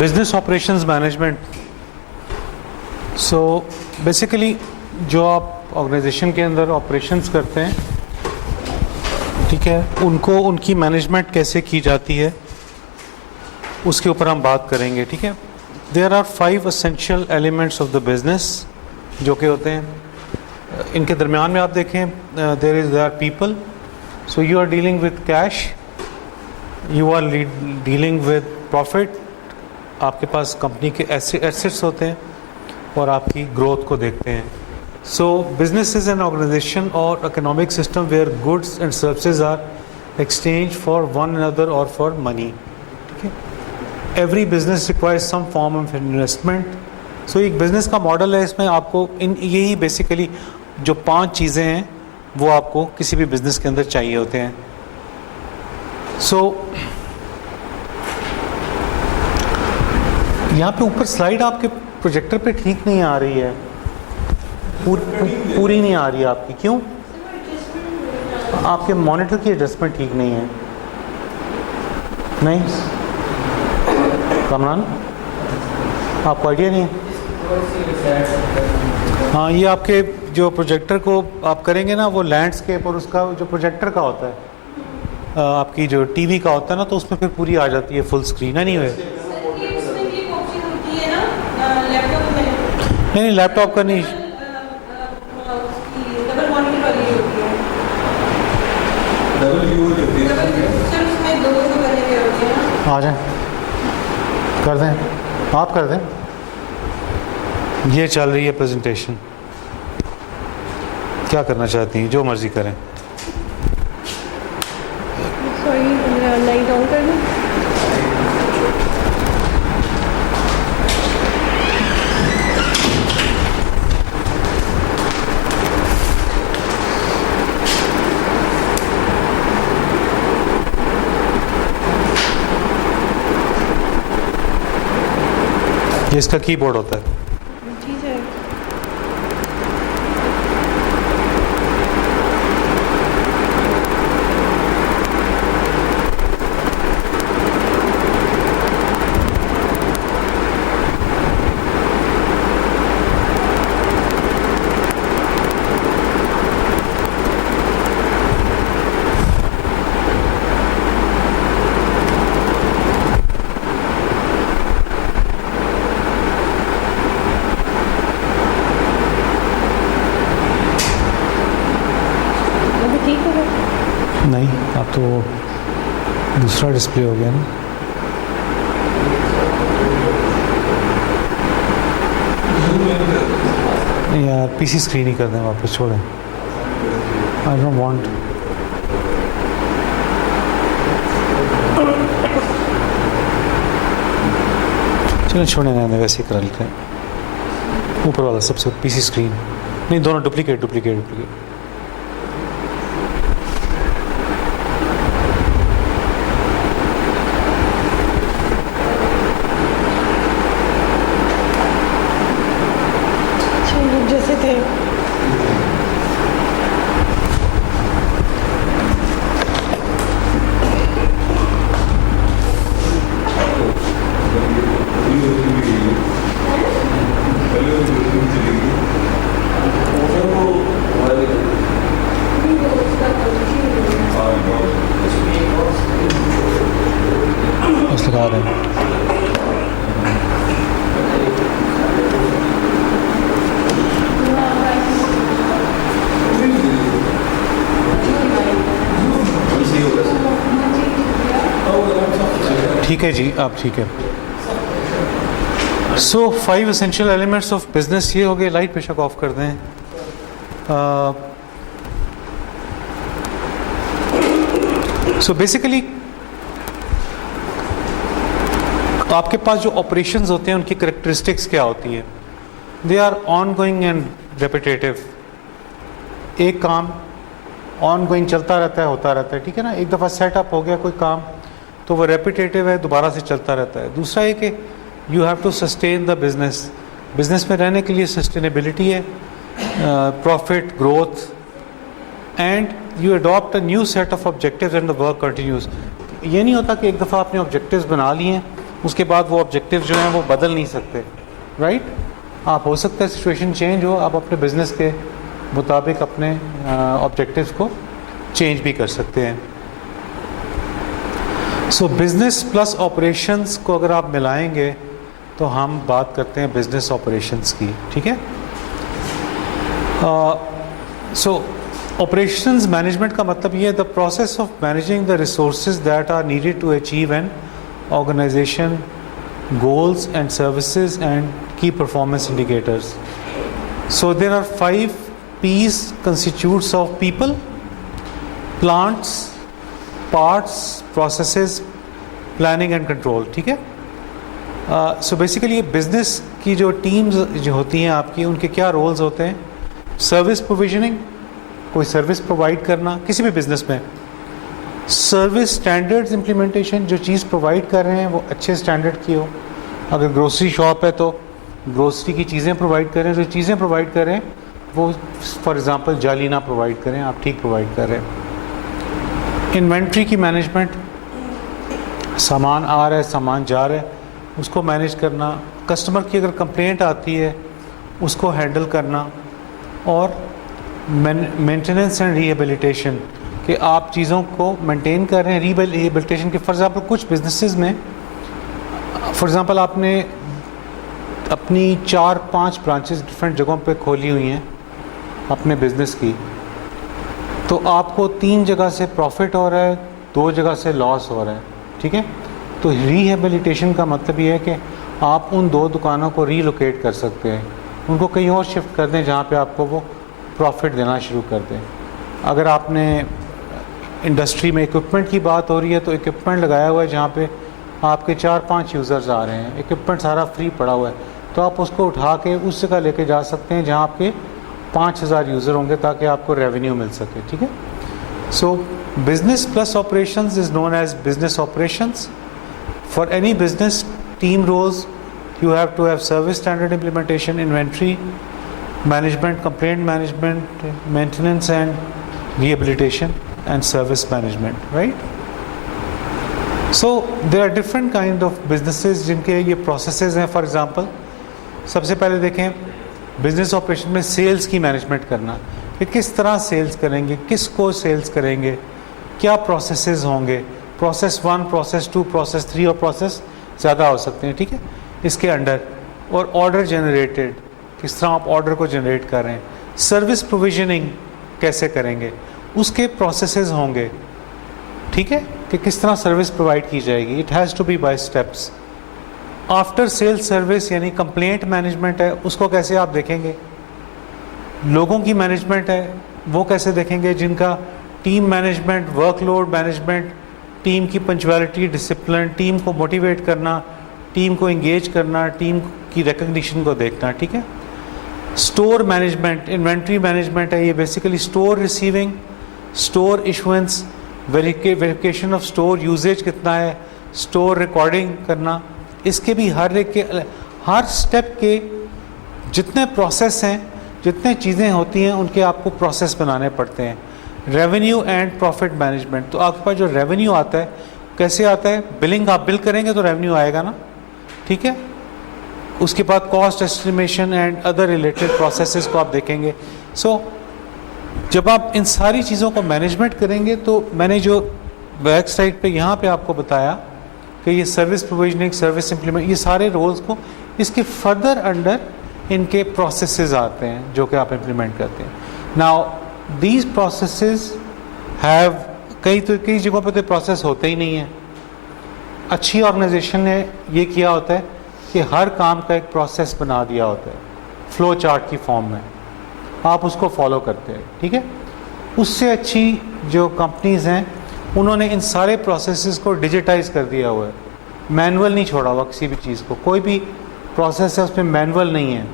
Business operations management. So basically जो आप organisation के अंदर ऑपरेशंस करते हैं, ठीक है, उनको उनकी मैनेजमेंट कैसे की जाती है उसके ऊपर हम बात करेंगे। ठीक है, there are 5 essential elements of the business जो कि होते हैं। इनके दरमियान में आप देखें there are people. So you are dealing with cash, you are dealing with profit, आपके पास कंपनी के एसेट्स होते हैं और आपकी ग्रोथ को देखते हैं। So business is an organisation or economic system where goods and services are exchange for one another or for money. ठीक है, every business requires some form of investment. So एक बिजनेस का मॉडल है, इसमें आपको यही बेसिकली जो 5 चीज़ें हैं वो आपको किसी भी बिजनेस के अंदर चाहिए होते हैं। सो यहाँ पे ऊपर स्लाइड आपके प्रोजेक्टर पे ठीक नहीं आ रही है, पूरी नहीं आ रही है आपकी। क्यों? आपके मॉनिटर की एडजस्टमेंट ठीक नहीं है। नहीं कमरान, आपको आइडिया नहीं है? हाँ, ये आपके जो प्रोजेक्टर को आप करेंगे ना, वो लैंडस्केप और उसका जो प्रोजेक्टर का होता है, आपकी जो टीवी का होता है ना, तो उसमें फिर पूरी आ जाती है फुल स्क्रीन है। नहीं हुए नहीं, लैपटॉप का नहीं, आ जाए कर दें, आप कर दें। ये चल रही है प्रेजेंटेशन, क्या करना चाहती हैं, जो मर्जी करें। लाइट ऑन कर दूं? ये इसका कीबोर्ड होता है। ठीक है। नहीं, अब तो दूसरा डिस्प्ले हो गया ना। नहीं यार, पीसी स्क्रीन ही कर दें, वापस छोड़ें। I don't want. चलो छोड़ें, ना वैसे ही करा लेते हैं। ऊपर वाला सबसे पीसी स्क्रीन नहीं, दोनों डुप्लीकेट। जैसे थे बस लगा रहे हैं। ठीक है जी, आप ठीक है। सो 5 एसेंशियल एलिमेंट्स ऑफ बिजनेस ये हो गए। लाइट बेशक ऑफ कर दें। सो बेसिकली आपके पास जो ऑपरेशंस होते हैं उनकी करेक्टरिस्टिक्स क्या होती है? They are on going and repetitive. एक काम ऑन गोइंग चलता रहता है, होता रहता है। ठीक है ना, एक दफ़ा सेटअप हो गया कोई काम तो वो रेपिटेटिव है, दोबारा से चलता रहता है। दूसरा है कि you have to sustain the business. Business में रहने के लिए सस्टेनेबिलिटी है, profit, growth, and you adopt a new set of objectives and the work continues. ये नहीं होता कि एक दफ़ा आपने ऑब्जेक्टिव्स बना लिए हैं उसके बाद वो ऑब्जेक्टिव जो हैं वो बदल नहीं सकते, राइट? आप हो सकता है सिचुएशन चेंज हो, आप अपने बिजनेस के मुताबिक अपने ऑब्जेक्टिव्स को चेंज भी कर सकते हैं। सो बिजनेस प्लस ऑपरेशंस को अगर आप मिलाएंगे तो हम बात करते हैं बिजनेस ऑपरेशंस की, ठीक है? सो ऑपरेशंस मैनेजमेंट का मतलब ये है the process of managing the resources that are needed to achieve an organisation goals and services and key performance indicators. So there are 5 P's constitutes of people, plants, parts, processes, planning and control, ठीक है? So basically ये business की जो teams जो होती हैं आपकी, उनके क्या roles होते हैं? Service provisioning, कोई सर्विस प्रोवाइड करना किसी भी बिजनेस में, सर्विस स्टैंडर्ड्स इम्प्लीमेंटेशन, जो चीज़ प्रोवाइड कर रहे हैं वो अच्छे स्टैंडर्ड की हो। अगर ग्रोसरी शॉप है तो ग्रोसरी की चीज़ें प्रोवाइड करें, जो चीज़ें प्रोवाइड करें वो फॉर एग्जांपल जाली ना प्रोवाइड करें, आप ठीक प्रोवाइड कर रहे हैं। इन्वेंट्री की मैनेजमेंट, सामान आ रहा है सामान जा रहा है उसको मैनेज करना, कस्टमर की अगर कंप्लेंट आती है उसको हैंडल करना, और मेंटेनेंस एंड रिहेबिलिटेशन कि आप चीज़ों को मेंटेन कर रहे हैं। रिहेबिलिटेशन के फॉर एग्जांपल कुछ बिजनेसेस में फॉर एग्जांपल आपने अपनी 4-5 ब्रांचेस डिफरेंट जगहों पे खोली हुई हैं अपने बिज़नेस की, तो आपको 3 जगह से प्रॉफिट हो रहा है, 2 जगह से लॉस हो रहा है, ठीक है? तो रिहेबिलिटेशन का मतलब ये है कि आप उन 2 दुकानों को रीलोकेट कर सकते हैं, उनको कहीं और शिफ्ट कर दें जहाँ पे आपको वो प्रॉफिट देना शुरू कर दें। अगर आपने इंडस्ट्री में इक्विपमेंट की बात हो रही है तो इक्विपमेंट लगाया हुआ है जहाँ पे आपके 4-5 यूज़र्स आ रहे हैं, इक्विपमेंट सारा फ्री पड़ा हुआ है, तो आप उसको उठा के उस जगह लेके जा सकते हैं जहाँ आपके 5000 यूज़र होंगे ताकि आपको रेवेन्यू मिल सके, ठीक है? So business plus operations is known as business operations. For any business team roles you have to have service standard implementation, inventory management, complaint management, maintenance and rehabilitation and service management, right? So there are different kind of businesses जिनके ये processes हैं। for example सबसे पहले देखें business operation में sales की management करना कि किस तरह सेल्स करेंगे, किसको सेल्स करेंगे, क्या प्रोसेसेस होंगे, प्रोसेस 1, प्रोसेस 2, प्रोसेस 3 और प्रोसेस ज़्यादा हो सकते हैं, ठीक है, इसके अंडर। और ऑर्डर जनरेटेड, किस तरह आप ऑर्डर को जनरेट कर रहे हैं, सर्विस प्रोविजनिंग कैसे करेंगे, उसके प्रोसेसेस होंगे, ठीक है, कि किस तरह सर्विस प्रोवाइड की जाएगी। It has to be by steps. After sales service यानी कंप्लेंट मैनेजमेंट है, उसको कैसे आप देखेंगे। लोगों की मैनेजमेंट है, वो कैसे देखेंगे, जिनका team management, workload management, team की पंचुअलिटी, डिसिप्लिन, टीम को मोटिवेट करना, टीम को एंगेज करना, टीम की रिकग्निशन को देखना, ठीक है। स्टोर मैनेजमेंट, इन्वेंट्री मैनेजमेंट है, ये basically store receiving, store issuances, verification of store usages कितना है, स्टोर रिकॉर्डिंग करना। इसके भी हर स्टेप के जितने प्रोसेस हैं, जितने चीज़ें होती हैं, उनके आपको प्रोसेस बनाने पड़ते हैं। रेवेन्यू एंड प्रॉफिट मैनेजमेंट, तो आपके पास जो रेवेन्यू आता है कैसे आता है, बिलिंग, आप बिल करेंगे तो रेवेन्यू आएगा ना, ठीक है। उसके बाद cost estimation and other related processes को आप देखेंगे। सो जब आप इन सारी चीज़ों को मैनेजमेंट करेंगे तो मैंने जो वेबसाइट पे यहाँ पे आपको बताया कि ये सर्विस प्रोविजनिंग, सर्विस इम्प्लीमेंट, ये सारे रोल्स को इसके फर्दर अंडर इनके प्रोसेसेस आते हैं जो कि आप इम्प्लीमेंट करते हैं। नाउ दीज प्रोसेसेस हैव कई जगहों पे तो प्रोसेस होते ही नहीं है। अच्छी ऑर्गेनाइजेशन ने ये किया होता है कि हर काम का एक प्रोसेस बना दिया होता है फ्लो चार्ट की फॉर्म में, आप उसको फॉलो करते हैं, ठीक है। उससे अच्छी जो कंपनीज़ हैं उन्होंने इन सारे प्रोसेसेस को डिजिटाइज कर दिया हुआ है, मैनुअल नहीं छोड़ा हुआ किसी भी चीज़ को, कोई भी प्रोसेस है उसमें मैनुअल नहीं है,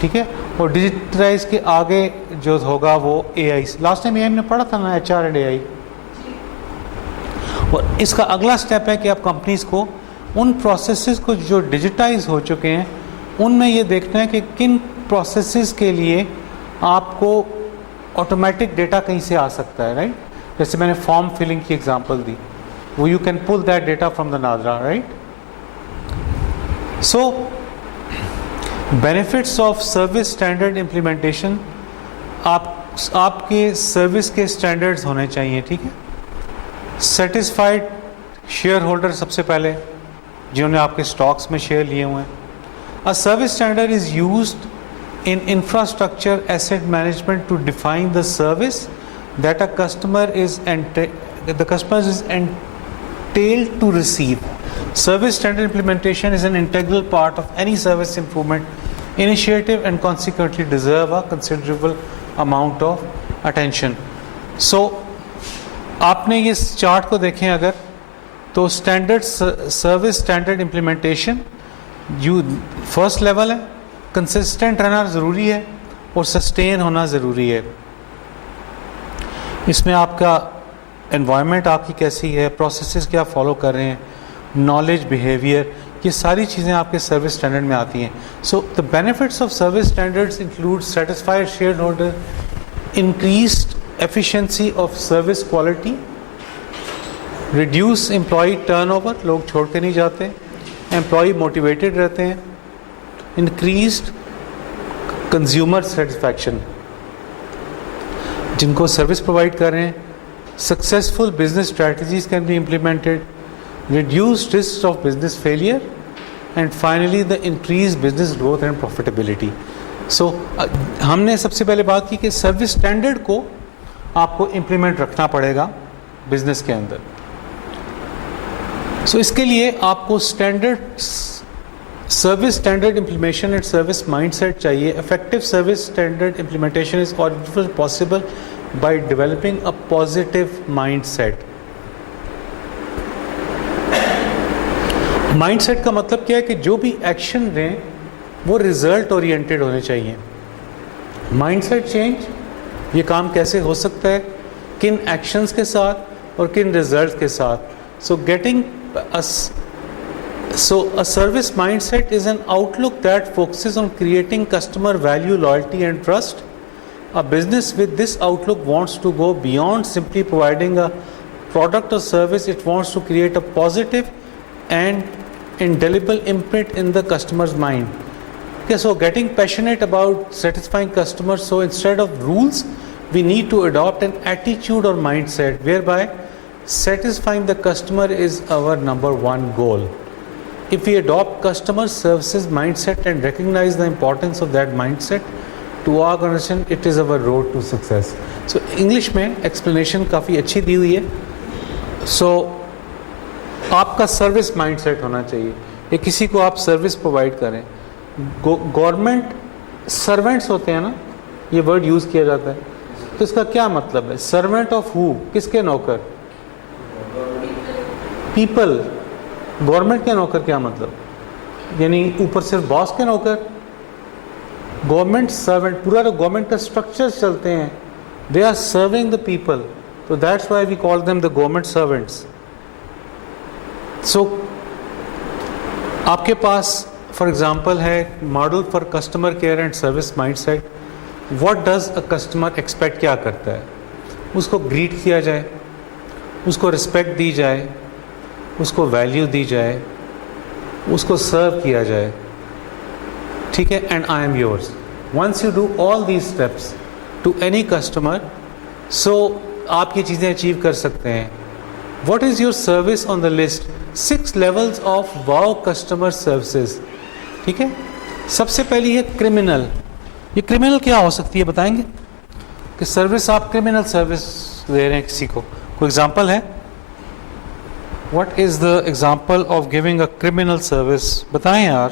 ठीक है। और डिजिटाइज के आगे जो होगा वो AI, लास्ट टाइम AI ने पढ़ा था ना, HR एंड AI। और इसका अगला स्टेप है कि आप कंपनीज को उन प्रोसेसेस को जो डिजिटाइज हो चुके हैं उनमें ये देखना है कि किन प्रोसेसेस के लिए आपको ऑटोमेटिक डेटा कहीं से आ सकता है, राइट। जैसे मैंने फॉर्म फिलिंग की एग्जांपल दी, वो you can pull that data from the NADRA, right. So benefits of service standard implementation, आपके सर्विस के स्टैंडर्ड्स होने चाहिए, ठीक है। सेटिस्फाइड शेयर होल्डर सबसे पहले, जिन्होंने आपके स्टॉक्स में शेयर लिए हुए हैं। A service standard is used in infrastructure asset management to define the service that the customer is entailed to receive. Service standard implementation is an integral part of any service improvement initiative and consequently deserve a considerable amount of attention. So आपने ये chart को देखें अगर, तो standard service standard implementation you first level है, consistent रहना ज़रूरी है और सस्टेन होना ज़रूरी है। इसमें आपका एनवायरनमेंट आपकी कैसी है, प्रोसेसेस क्या फॉलो कर रहे हैं, नॉलेज, बिहेवियर, ये सारी चीज़ें आपके सर्विस स्टैंडर्ड में आती हैं। So the benefits of service standards include satisfied shareholder, increased efficiency of service quality, reduce employee turnover, लोग छोड़ के नहीं जाते, एम्प्लॉय मोटिवेटेड रहते हैं, इंक्रीज्ड कंज्यूमर सेटिस्फैक्शन, जिनको सर्विस प्रोवाइड कर रहे हैं, successful business strategies can be implemented, reduced risks of business failure, and finally the increased business growth and profitability. So हमने सबसे पहले बात की कि सर्विस स्टैंडर्ड को आपको इम्प्लीमेंट रखना पड़ेगा बिजनेस के अंदर। सो इसके लिए आपको standard service standard implementation and service mindset चाहिए। Effective service standard implementation is possible by developing a positive mindset. Mindset का मतलब क्या है कि जो भी एक्शन लें वो रिजल्ट ओरिएंटेड होने चाहिए। माइंडसेट चेंज, ये काम कैसे हो सकता है, किन एक्शंस के साथ और किन रिजल्ट के साथ। So getting a service mindset is an outlook that focuses on creating customer value, loyalty and trust. A business with this outlook wants to go beyond simply providing a product or service. It wants to create a positive and indelible imprint in the customer's mind. Okay, so getting passionate about satisfying customers. So instead of rules, we need to adopt an attitude or mindset whereby satisfying the customer is our number one goal. If we adopt customer services mindset and recognize the importance of that mindset to our organization, it is our road to success. So English में explanation काफ़ी अच्छी दी हुई है। So आपका service mindset होना चाहिए, ये किसी को आप सर्विस प्रोवाइड करें। गवर्नमेंट सर्वेंट्स होते हैं ना, ये वर्ड यूज़ किया जाता है, तो इसका क्या मतलब है? सर्वेंट ऑफ हु, किसके नौकर? पीपल। गवर्नमेंट के नौकर क्या मतलब? यानी ऊपर सिर्फ बॉस के नौकर? गवर्नमेंट सर्वेंट, पूरा जो गवर्नमेंट का स्ट्रक्चर चलते हैं, they are serving the people, तो that's why we call them the government servants. So आपके पास फॉर एग्जांपल है model for customer care and service mindset. What does a customer expect, क्या करता है? उसको ग्रीट किया जाए, उसको रिस्पेक्ट दी जाए, उसको वैल्यू दी जाए, उसको सर्व किया जाए, ठीक है, and I am yours. Once you do all these steps to any customer, so आप ये चीज़ें अचीव कर सकते हैं। What is your service on the list? 6 levels of wow customer services, ठीक है। सबसे पहली है क्रिमिनल। ये क्रिमिनल क्या हो सकती है बताएंगे? कि सर्विस आप क्रिमिनल सर्विस दे रहे हैं किसी को, कोई एग्जाम्पल है? What is the example of giving a criminal service? बताएं यार।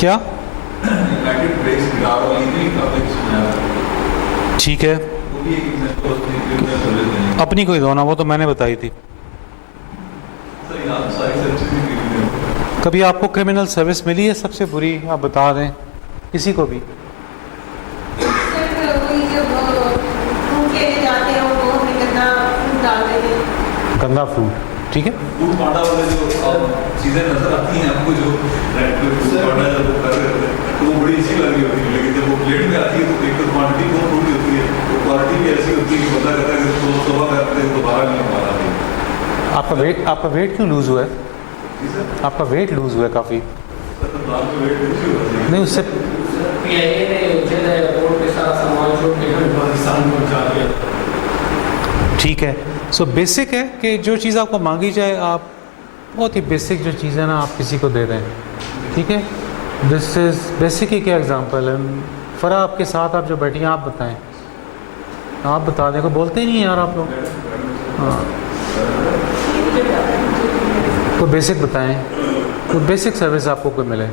क्या? ठीक है, अपनी कोई दो ना, वो तो मैंने बताई थी। कभी आपको क्रिमिनल सर्विस मिली है सबसे बुरी? आप बता दें किसी को भी। गंदा फूड, ठीक है। फूड पांडा वाले जो चीजें नजर आती हैं आपको, जो फूड पांडा वो कर रहे होते हैं, तो वो बड़ी अच्छी लग रही होती है, लेकिन जब वो प्लेट में आती है तो एक तो क्वांटिटी बहुत थोड़ी होती है, तो क्वालिटी भी ऐसी होती है कि पता करता है कि तो सुबह करते हैं दोबारा नहीं हमारा। आपका वेट क्यों लूज़ हुआ है? जी सर, आपका वेट लूज़ हुआ है काफ़ी। सर दाल में वेट नहीं हुआ। नहीं, उससे PIA ने मुझे एयरपोर्ट पे सारा सामान छोड़ के हमें पाकिस्तान पहुंचा दिया। ठीक है। सो बेसिक है कि जो चीज़ आपको मांगी जाए, आप बहुत ही बेसिक जो चीज़ है ना, आप किसी को दे दें। ठीक है, दिस इज़ बेसिक ही क्या एग्जांपल है। फ़रा आपके साथ आप जो बैठी हैं, आप बताएं, आप बता दें। को बोलते ही नहीं हैं यार आप लोग। हाँ, कोई बेसिक बताएं, कोई बेसिक सर्विस आपको कोई मिले।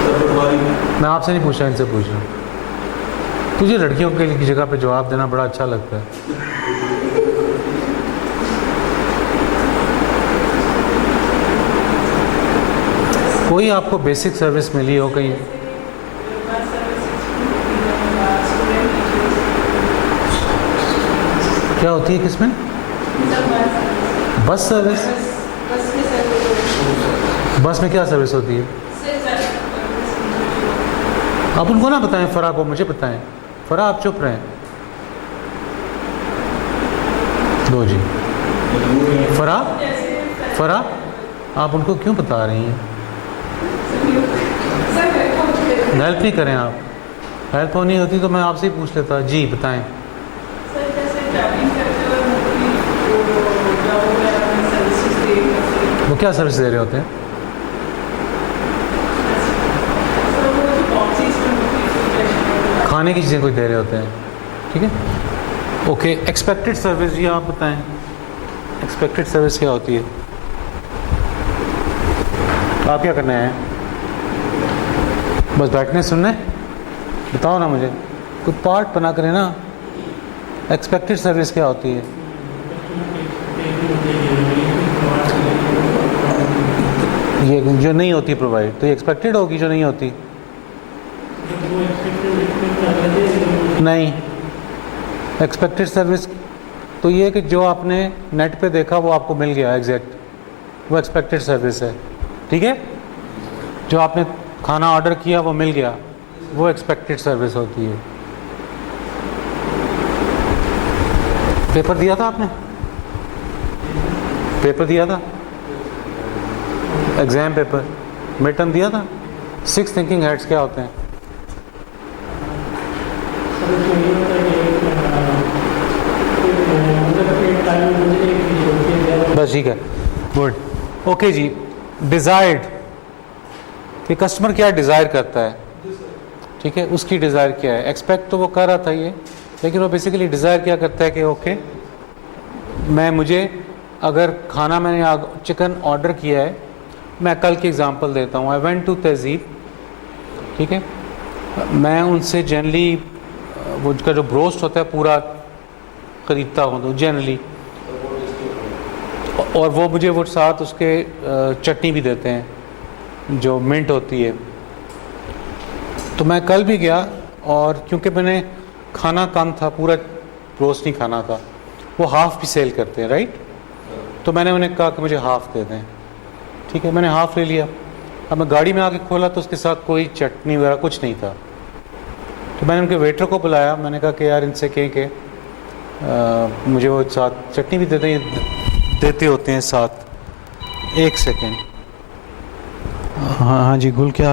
सर पटवारी मैं आपसे नहीं पूछ रहा, इनसे पूछ रहा हूँ। तुझे लड़कियों की जगह पे जवाब देना बड़ा अच्छा लगता है। कोई आपको बेसिक सर्विस मिली हो कहीं? क्या होती है किसमें? Bus service. बस में क्या सर्विस होती है? आप उनको ना बताएं, फ़रा को मुझे बताएं। फ़रा आप चुप रहें। दो जी। फ़रा आप उनको क्यों बता रही हैं? हेल्प नहीं करें आप। हेल्प होनी होती तो मैं आपसे ही पूछ लेता। जी बताएं। वो क्या सर्विस दे रहे होते हैं? खाने की चीज़ें कोई दे रहे होते हैं। ठीक है, ओके। एक्सपेक्टेड सर्विस जी आप बताएं, एक्सपेक्टेड सर्विस क्या होती है? आप क्या करने आए हैं? बस बैठने सुनने? बताओ ना मुझे, कुछ पार्ट बना करें ना। एक्सपेक्टेड सर्विस क्या होती है? ये जो नहीं होती प्रोवाइड, तो ये एक्सपेक्टेड होगी जो नहीं होती? नहीं, एक्सपेक्टेड सर्विस तो ये है कि जो आपने नेट पे देखा वो आपको मिल गया एग्जैक्ट, वो एक्सपेक्टेड सर्विस है। ठीक है, जो आपने खाना ऑर्डर किया वो मिल गया, वो एक्सपेक्टेड सर्विस होती है। पेपर दिया था आपने? पेपर दिया था? एग्ज़ाम पेपर, मिड टर्म दिया था? 6 थिंकिंग हेड्स क्या होते हैं? बस ठीक है, गुड, ओके जी। डिज़ायर्ड, कि कस्टमर क्या डिज़ायर करता है। ठीक है, उसकी डिज़ायर क्या है। एक्सपेक्ट तो वो कर रहा था ये, लेकिन वो बेसिकली डिज़ायर क्या करता है कि ओके मुझे अगर खाना मैंने चिकन ऑर्डर किया है, मैं कल की एग्जांपल देता हूँ। आई वेंट टू तहज़ीब। ठीक है, मैं उनसे जनरली वो उसका जो ब्रोस्ट होता है पूरा ख़रीदता हूँ तो जनरली, और वो मुझे वो साथ उसके चटनी भी देते हैं जो मिंट होती है। तो मैं कल भी गया, और क्योंकि मैंने खाना कम था, पूरा रोस्ट नहीं खाना था, वो हाफ़ भी सेल करते हैं राइट, तो मैंने उन्हें कहा कि मुझे हाफ़ दे दें। ठीक है, मैंने हाफ़ ले लिया। अब मैं गाड़ी में आके खोला तो उसके साथ कोई चटनी वगैरह कुछ नहीं था। तो मैंने उनके वेटर को बुलाया, मैंने कहा कि यार इनसे कहें कि मुझे वो साथ चटनी भी देते होते हैं साथ। एक सेकेंड। हाँ हाँ जी, गुल क्या